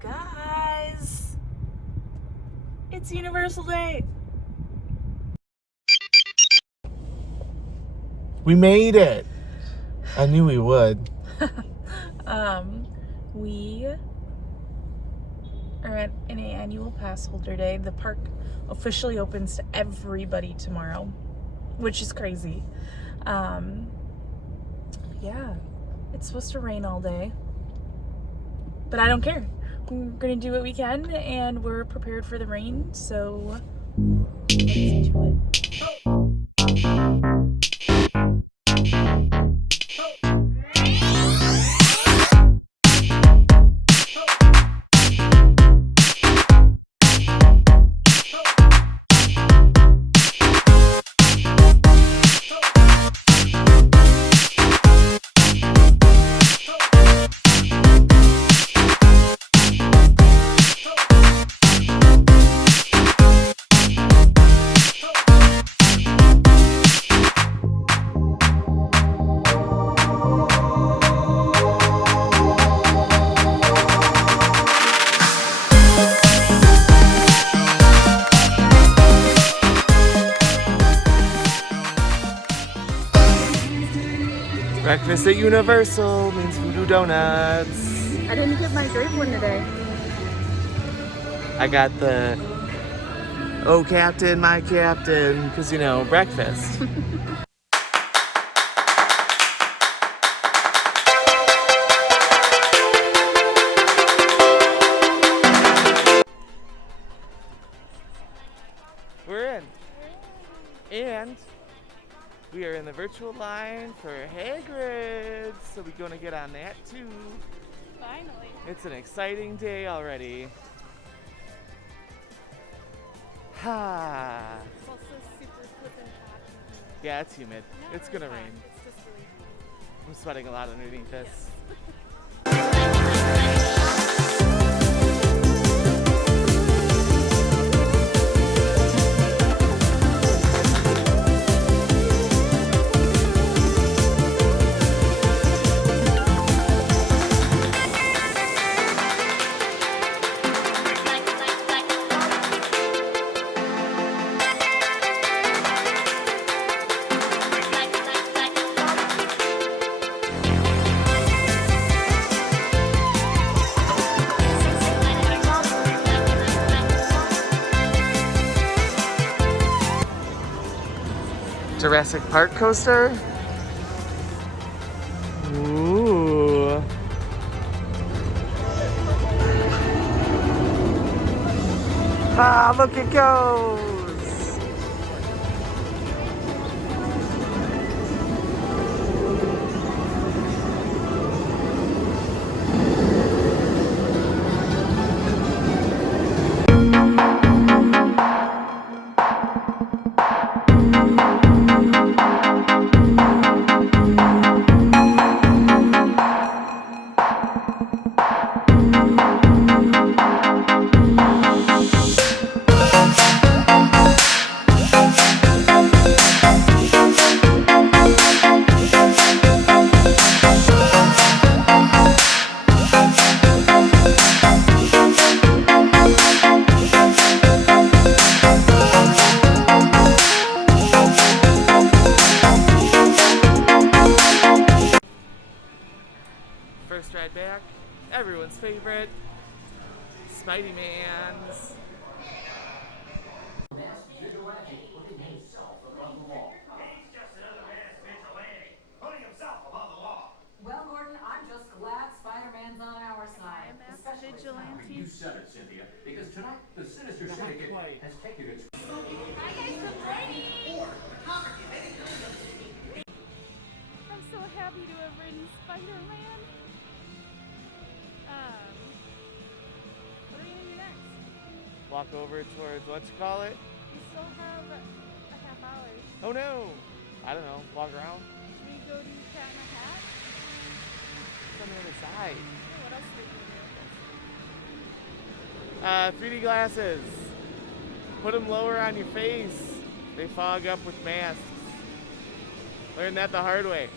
Guys, it's Universal Day. We made it. I knew we would. We are at an annual pass holder day. The park officially opens to everybody tomorrow, which is crazy. Yeah, it's supposed to rain all day, but I don't care. We're gonna do what we can, and we're prepared for the rain, so let's do it. Breakfast at Universal means voodoo donuts. I didn't get my grape one today. I got the oh captain, my captain, because you know, breakfast. We're in. And we are in the virtual line for Hagrid, so we're going to get on that too. Finally. It's an exciting day already. Ha! It's also super flippin' hot. Yeah, it's humid. Not It's really gonna hot, rain. It's just really humid. I'm sweating a lot underneath this. Jurassic Park coaster. Ooh. Ah, look it goes. First ride back, everyone's favorite, Spidey Man's. Well, Gordon, I'm just glad Spider-Man's on our side. Especially vigilante. You said it, Cynthia, because tonight the Sinister Syndicate has taken its... Hi guys, good morning! I'm so happy to have ridden Spider-Man. What are we gonna do next? Walk over towards what you call it? We still have a half hour. Oh no! I don't know. Walk around. Should we go do Cat in the Hat? It's on the other side. Yeah, what else are we gonna do? 3D glasses. Put them lower on your face. They fog up with masks. Learned that the hard way.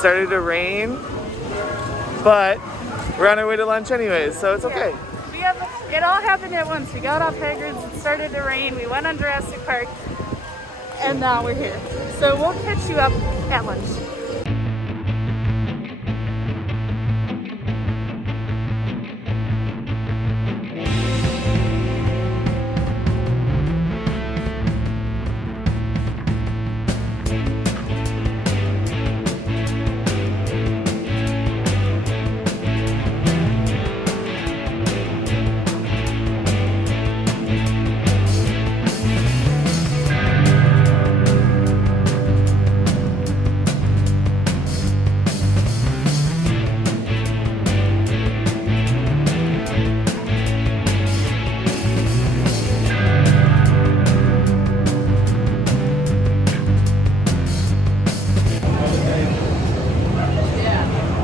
started to rain, but we're on our way to lunch anyways, so it's okay. It all happened at once. We got off Hagrid's, it started to rain, we went on Jurassic Park, and now we're here. So we'll catch you up at lunch.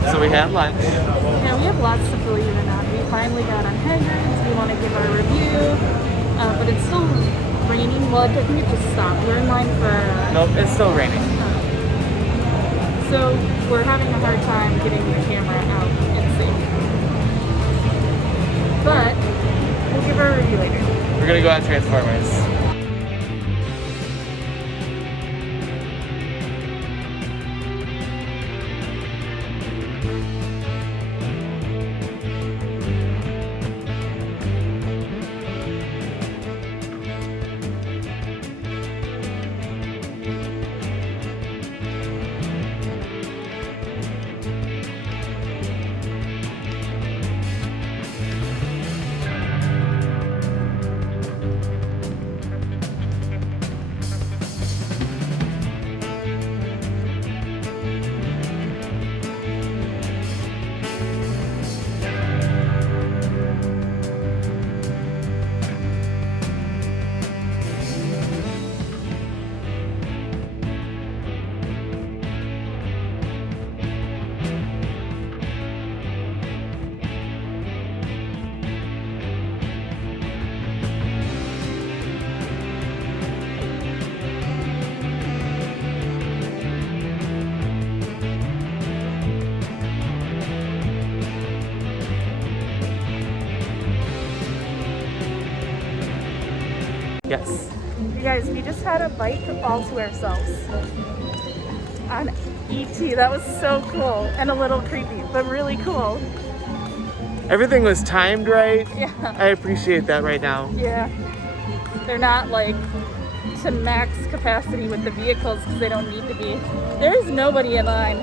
So we had lunch. Yeah, we have lots to fill you in on. We finally got on Hagrid's. We want to give our review, but it's still raining. Well, I think it just stopped. We're in line for... Nope, it's still raining. So we're having a hard time getting the camera out and safe. But we'll give our review later. We're gonna go on Transformers. Yes. You guys, we just had a bike all to ourselves on ET. That was so cool and a little creepy, but really cool. Everything was timed right. Yeah. I appreciate that right now. Yeah. They're not like to max capacity with the vehicles because they don't need to be. There is nobody in line.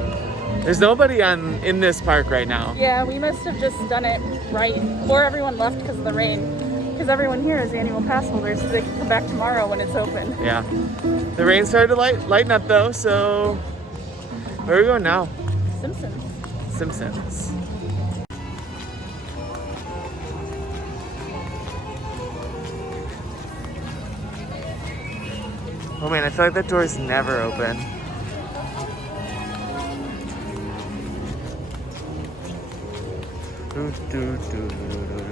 There's nobody in this park right now. Yeah, we must have just done it right. Or everyone left because of the rain. Because everyone here is annual pass holders, so they can come back tomorrow when it's open. Yeah. The rain started to lighten up though, so where are we going now? Simpsons. Simpsons. Oh man, I feel like that door is never open. Do, do, do, do, do, do.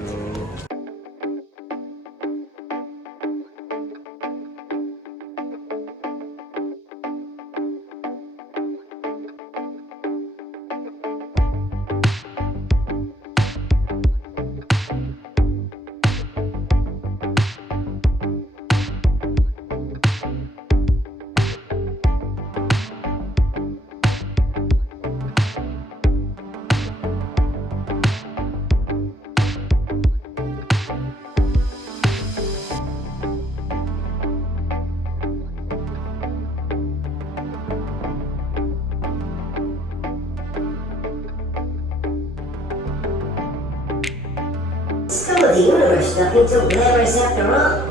Some of the universe stuff ain't so glamorous after all.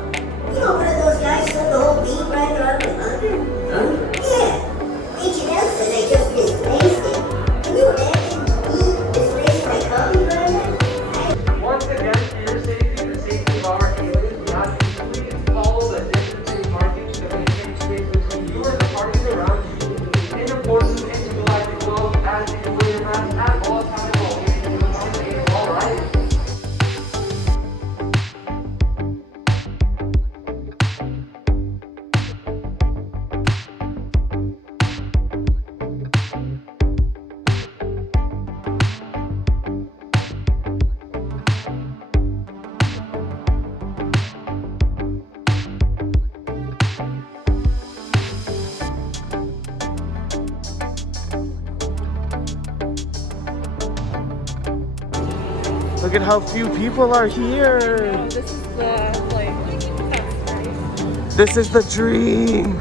You know, one of those guys sold the whole bean right around with Duncan? Huh? Yeah. Ancient elves and they just get nasty. Can you imagine me disgracing my coffee brother? Once again, for your safety and the safety of our aliens, we ask you to please follow the distancing markings that maintain space between you and the parties around you. In the forces intergalactic world, as you can wear your mask at all times while waiting for the all right? Look at how few people are here. Oh, this is the like test, right? This is the dream.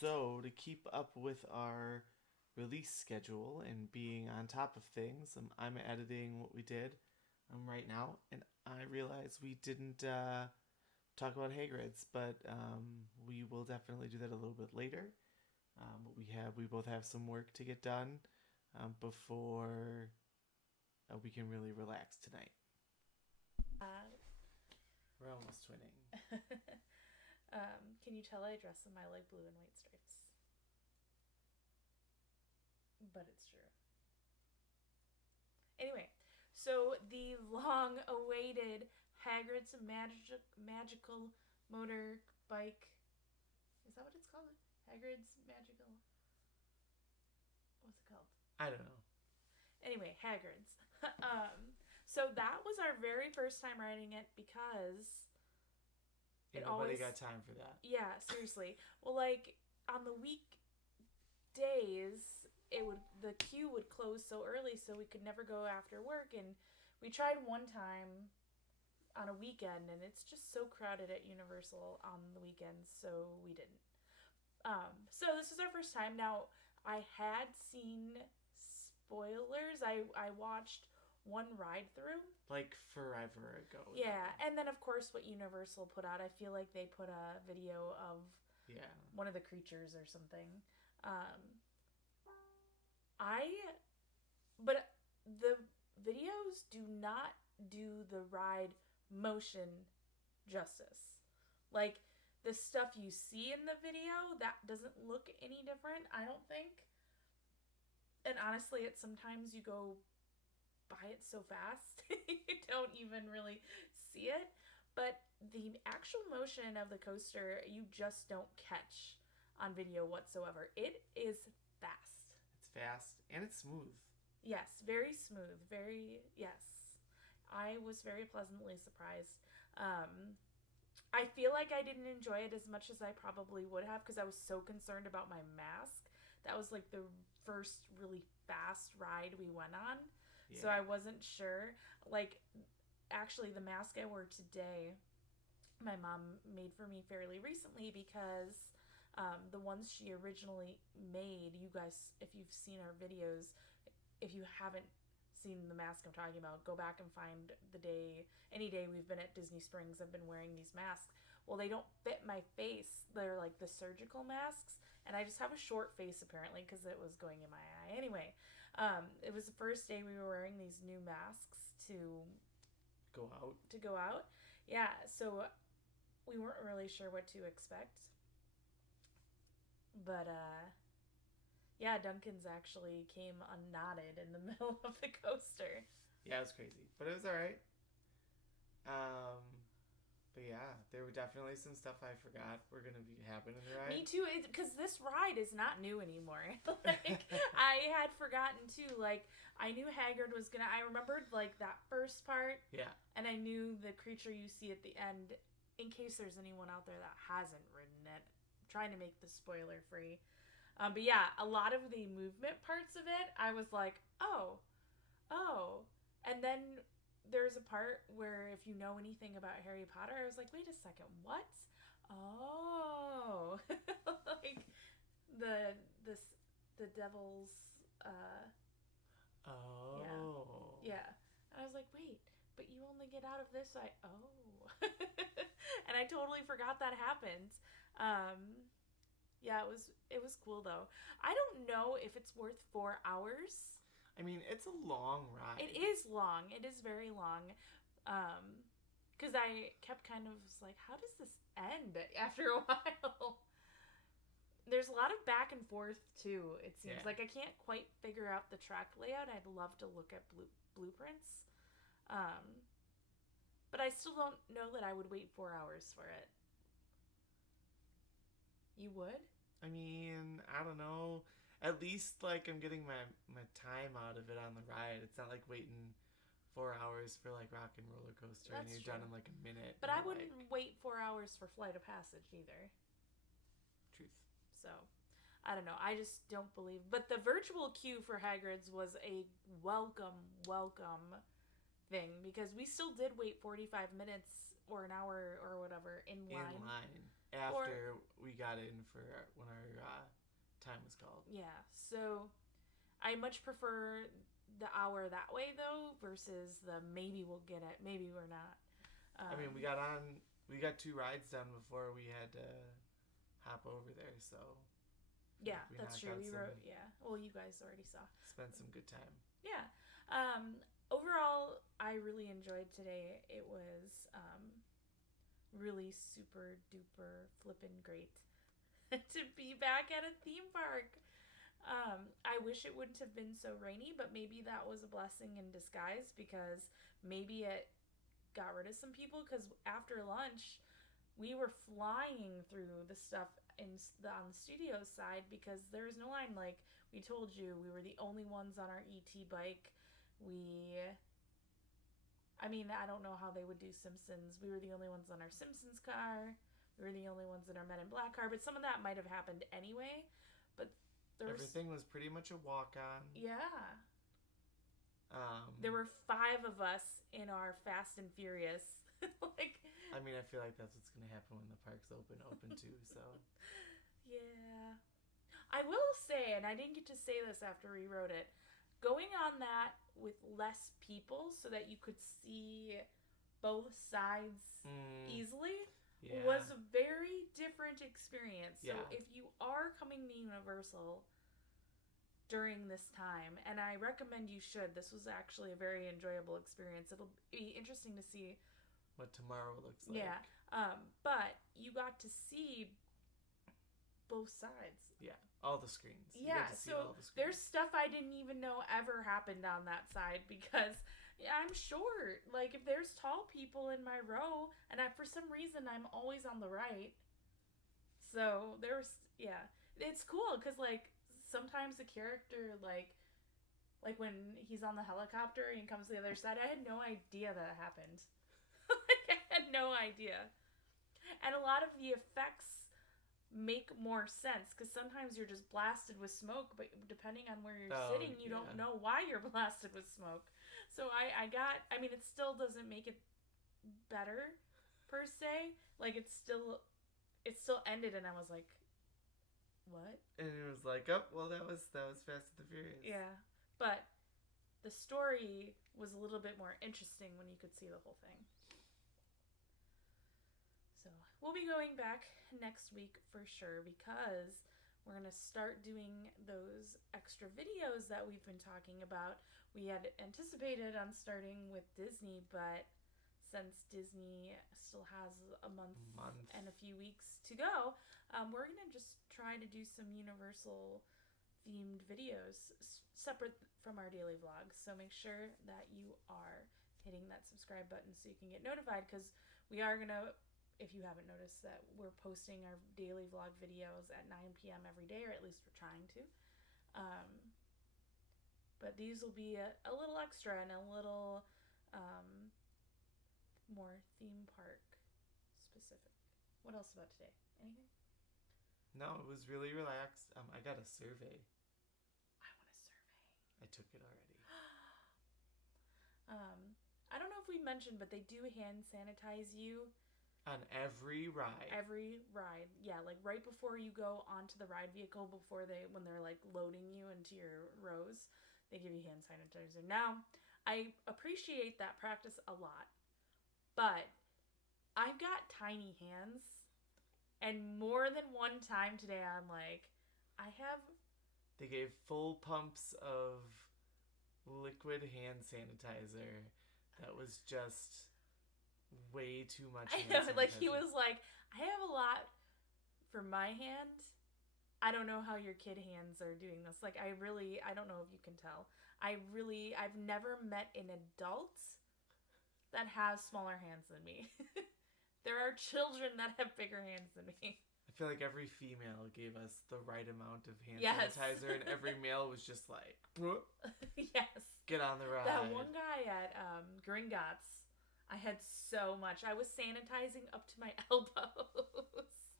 So, to keep up with our release schedule and being on top of things, I'm editing what we did right now, and I realize we didn't talk about Hagrid's, but we will definitely do that a little bit later. But we both have some work to get done before we can really relax tonight. We're almost twinning. Can you tell I dress in my like blue and white stripes? But it's true. Anyway, so the long-awaited Hagrid's magical motorbike. Is that what it's called? Hagrid's magical. What's it called? I don't know. Anyway, Hagrid's. So that was our very first time riding it because Nobody got time for that. Yeah, seriously. Well, like on the weekdays, the queue would close so early, so we could never go after work. And we tried one time on a weekend, and it's just so crowded at Universal on the weekends, so we didn't. So this is our first time. Now, I had seen spoilers. I watched one ride through. Like forever ago. Yeah, and then of course what Universal put out, I feel like they put a video of one of the creatures or something. But the videos do not do the ride motion justice. Like the stuff you see in the video, that doesn't look any different, I don't think. And honestly, sometimes you go by it so fast you don't even really see it, but the actual motion of the coaster you just don't catch on video whatsoever. It is fast. It's fast and it's smooth. Yes, very smooth. Yes. I was very pleasantly surprised. I feel like I didn't enjoy it as much as I probably would have because I was so concerned about my mask. That was like the first really fast ride we went on. Yeah. So I wasn't sure. Like, actually, the mask I wore today, my mom made for me fairly recently because the ones she originally made, you guys, if you've seen our videos, if you haven't seen the mask I'm talking about, go back and find any day we've been at Disney Springs, I've been wearing these masks. well, they don't fit my face. They're like the surgical masks, and I just have a short face apparently because it was going in my eye. Anyway, it was the first day we were wearing these new masks to Go out. Yeah, so we weren't really sure what to expect. But yeah, Duncan's actually came unknotted in the middle of the coaster. Yeah, it was crazy, but it was all right. But yeah, there were definitely some stuff I forgot were gonna be happening in the ride. Me too, because this ride is not new anymore. Like, I had forgotten too. Like, I knew Hagrid was gonna. I remembered like that first part. Yeah. And I knew the creature you see at the end. In case there's anyone out there that hasn't ridden it, I'm trying to make this spoiler free. But yeah, a lot of the movement parts of it, I was like, oh, and then there's a part where if you know anything about Harry Potter, I was like, wait a second, what? Oh, like the devil's yeah. And I was like, wait, but you only get out of this side. Oh. And I totally forgot that happened. Yeah, it was cool though. I don't know if it's worth 4 hours. I mean, it's a long ride. It is long. It is very long. Because I kept kind of like, how does this end after a while? There's a lot of back and forth too, it seems. Yeah. Like I can't quite figure out the track layout. I'd love to look at blueprints. But I still don't know that I would wait 4 hours for it. You would? I mean, I don't know. At least, like, I'm getting my time out of it on the ride. It's not like waiting 4 hours for, like, Rock and Roller Coaster and That's you're done true. in, like, a minute. But I You're wouldn't like, wait 4 hours for Flight of Passage either. Truth. So, I don't know. I just don't believe. But the virtual queue for Hagrid's was a welcome thing. Because we still did wait 45 minutes or an hour or whatever in line. After we got in for when our time was called. Yeah, so I much prefer the hour that way though versus the maybe we'll get it, maybe we're not. I mean, we got 2 rides done before we had to hop over there, so yeah, we that's knocked true. out Well, you guys already saw. spent some good time. Yeah. Overall, I really enjoyed today. It was really super duper flippin' great to be back at a theme park. I wish it wouldn't have been so rainy, but maybe that was a blessing in disguise because maybe it got rid of some people because after lunch we were flying through the stuff on the studio side because there was no line. Like we told you, we were the only ones on our ET bike. I mean, I don't know how they would do Simpsons. We were the only ones on our Simpsons car. We were the only ones in our Men in Black car. But some of that might have happened anyway. But Everything was pretty much a walk-on. Yeah. There were 5 of us in our Fast and Furious. Like. I mean, I feel like that's what's gonna happen when the park's open too. So. Yeah. I will say, and I didn't get to say this after we wrote it. Going on that with less people so that you could see both sides easily was a very different experience. So if you are coming to Universal during this time, and I recommend you should, this was actually a very enjoyable experience. It'll be interesting to see what tomorrow looks like. Yeah. But you got to see both sides. Yeah. All the screens. Yeah, so there's stuff I didn't even know ever happened on that side because I'm short. Like, if there's tall people in my row, and for some reason, I'm always on the right. So, it's cool because, like, sometimes the character, like when he's on the helicopter and he comes to the other side, I had no idea that happened. Like, I had no idea. And a lot of the effects make more sense because sometimes you're just blasted with smoke, but depending on where you're sitting, you don't know why you're blasted with smoke. So I mean, it still doesn't make it better per se. Like it still ended, and I was like, what? And it was like, oh, well, that was Fast and the Furious. Yeah, but the story was a little bit more interesting when you could see the whole thing. So we'll be going back next week for sure because we're going to start doing those extra videos that we've been talking about. We had anticipated on starting with Disney, but since Disney still has a month and a few weeks to go, we're going to just try to do some Universal themed videos separate from our daily vlogs. So make sure that you are hitting that subscribe button so you can get notified, because we are going to, if you haven't noticed, that we're posting our daily vlog videos at 9 p.m. every day, or at least we're trying to. But these will be a little extra and a little more theme park specific. What else about today? Anything? No, it was really relaxed. I got a survey. I want a survey. I took it already. I don't know if we mentioned, but they do hand sanitize you on every ride. Every ride, yeah. Like right before you go onto the ride vehicle, when they're like loading you into your rows, they give you hand sanitizer. Now, I appreciate that practice a lot, but I've got tiny hands, and more than one time today, I'm like, They gave full pumps of liquid hand sanitizer. That was just way too much. I know, like he was like, I have a lot for my hand. I don't know how your kid hands are doing this. Like, I don't know if you can tell. I've never met an adult that has smaller hands than me. There are children that have bigger hands than me. I feel like every female gave us the right amount of hand Yes. sanitizer, and every male was just like, yes. Get on the ride. That one guy at Gringotts, I had so much. I was sanitizing up to my elbows.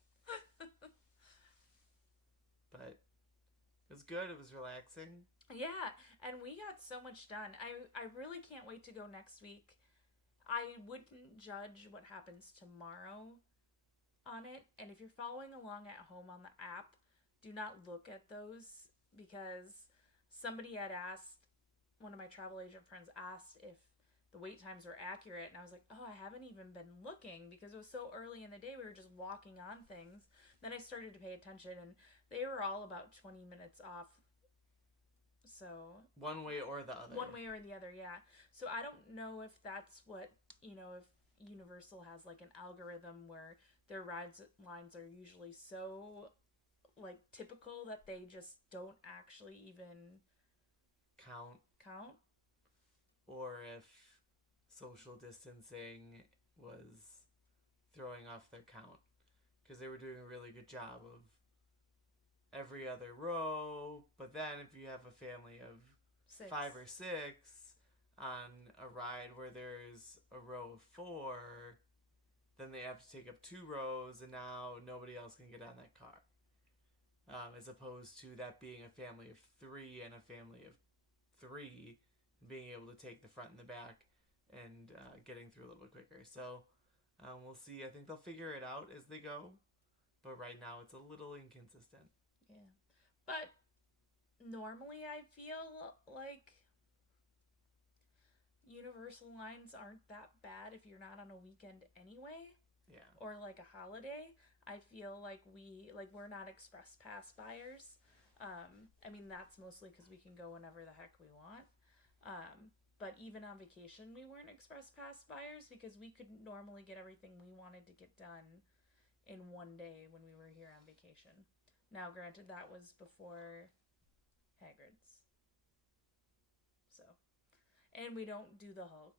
But it was good. It was relaxing. Yeah, and we got so much done. I really can't wait to go next week. I wouldn't judge what happens tomorrow on it. And if you're following along at home on the app, do not look at those, because somebody had asked, one of my travel agent friends asked if the wait times were accurate, and I was like, oh, I haven't even been looking because it was so early in the day. We were just walking on things. Then I started to pay attention, and they were all about 20 minutes off. So one way or the other. One way or the other, yeah. So I don't know if that's what, if Universal has like an algorithm where their rides lines are usually so like typical that they just don't actually even count. Or if social distancing was throwing off their count, because they were doing a really good job of every other row. But then if you have a family of 5 or 6 on a ride where there's a row of 4, then they have to take up 2 rows, and now nobody else can get on that car. As opposed to that being a family of 3 and a family of 3 being able to take the front and the back and getting through a little bit quicker. So we'll see. I think they'll figure it out as they go. But right now it's a little inconsistent. Yeah. But normally I feel like Universal lines aren't that bad if you're not on a weekend anyway. Yeah. Or like a holiday. I feel like we're not express pass buyers. I mean, that's mostly because we can go whenever the heck we want. But even on vacation, we weren't express pass buyers because we could normally get everything we wanted to get done in one day when we were here on vacation. Now, granted, that was before Hagrid's. So, and we don't do the Hulk.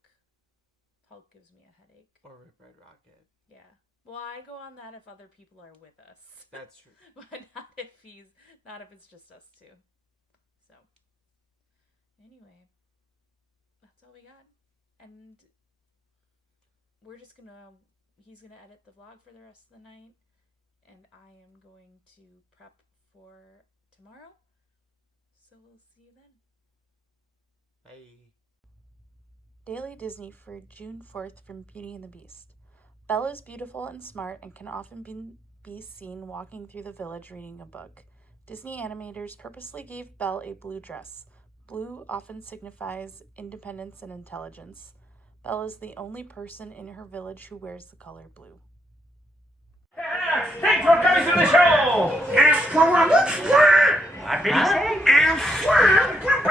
Hulk gives me a headache. Or Rip Red Rocket. Yeah. Well, I go on that if other people are with us. That's true. But not if it's just us two. So, anyway, that's all we got. And he's gonna edit the vlog for the rest of the night, and I am going to prep for tomorrow. So we'll see you then. Bye. Daily Disney for June 4th from Beauty and the Beast. Belle is beautiful and smart and can often be seen walking through the village reading a book. Disney animators purposely gave Belle a blue dress. Blue often signifies independence and intelligence. Belle is the only person in her village who wears the color blue. Thanks for coming to the show! What did he say?